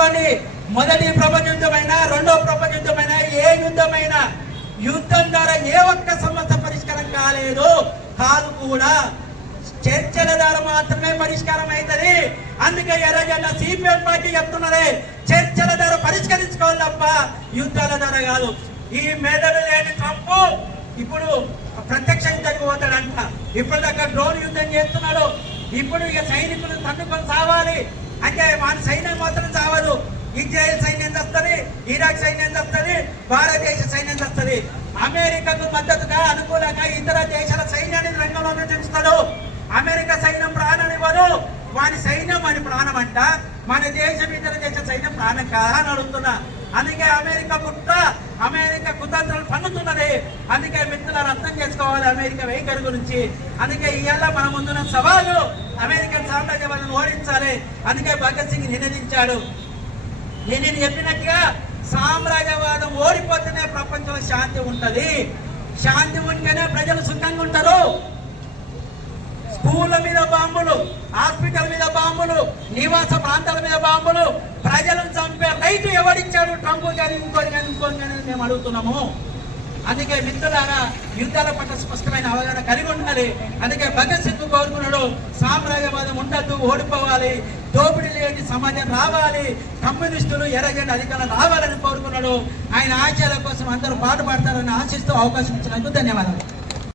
గుర్తుపెట్టుకోండి, మొదటి ప్రపంచ యుద్ధమైనా రెండో ప్రపంచ యుద్ధమైనా ఏ యుద్ధమైనా యుద్ధం ద్వారా ఏ ఒక్క సమస్య పరిష్కారం కాదు కూడా చర్చల ద్వారా మాత్రమే పరిష్కారం అవుతుంది. అందుకే ఎర్రజెండా సిపిఎం పార్టీ చెప్తున్నదే చర్చల ద్వారా పరిష్కరించుకోవాలి తప్ప యుద్ధాల ద్వారా కాదు. ఈ మెదడు లేని ట్రంప్ ఇప్పుడు ప్రత్యక్ష యుద్ధానికి పోతాడంట. ఇప్పటిదాకా డ్రోన్ యుద్ధం చేస్తున్నాడు. ఇప్పుడు ఇక సైనికులు తన్నుకొని సావాలి అంటే మన సైన్యం మాత్రం చావదు. ఇజ్రాయెల్ సైన్యం వస్తుంది, ఇరాక్ సైన్యం వస్తుంది, భారతదేశ సైన్యం వస్తుంది. అమెరికాకు మద్దతుగా అనుకూలంగా ఇతర దేశాల సైన్యాన్ని రంగంలో దించుతాడు. అమెరికా సైన్యం ప్రాణం ఇవ్వదు, వాని సైన్యం వాని ప్రాణం అంట. మన దేశం ఇతర దేశ సైన్యం ప్రాణం కాదా అని అడుగుతున్నా. అందుకే అమెరికా అమెరికా కుతంత్రాలు పన్నుతున్నది. అందుకే మిత్రులను అర్థం చేసుకోవాలి అమెరికా వైఖరి గురించి. అందుకే ఇవాళ మన ముందున్న సవాలు అమెరికన్ సామ్రాజ్యవాదాన్ని ఓడించాలి. అందుకే భగత్ సింగ్ నినదించాడు. నేను చెప్పినట్టుగా సామ్రాజ్యవాదం ఓడిపోతేనే ప్రపంచంలో శాంతి ఉంటది. శాంతి ఉంటేనే ప్రజలు సుఖంగా ఉంటారు. స్కూళ్ళ మీద బాంబులు, హాస్పిటల్ మీద బాంబులు, నివాస ప్రాంతాల మీద బాంబులు, ప్రజలను చంపే రైతు ఎవరిచ్చాడు? ట్రంప్ కానీ ఇంకోటి కానీ మేము అడుగుతున్నాము. అందుకే మిత్రులారా యుద్ధాల పట్ల స్పష్టమైన అవగాహన కలిగి ఉండాలి. అందుకే భగత్ సింగ్ కోరుకున్నాడు సామ్రాజ్యవాదం ఉండద్దు, ఓడిపోవాలి, దోపిడీ లేని సమాజం రావాలి, కమ్యూనిస్టులు ఎర్రజెండా అధికారం రావాలని కోరుకున్నాడు. ఆయన ఆశయాల కోసం అందరూ పాటుపడతారని ఆశిస్తూ అవకాశం ఇచ్చినందుకు ధన్యవాదాలు.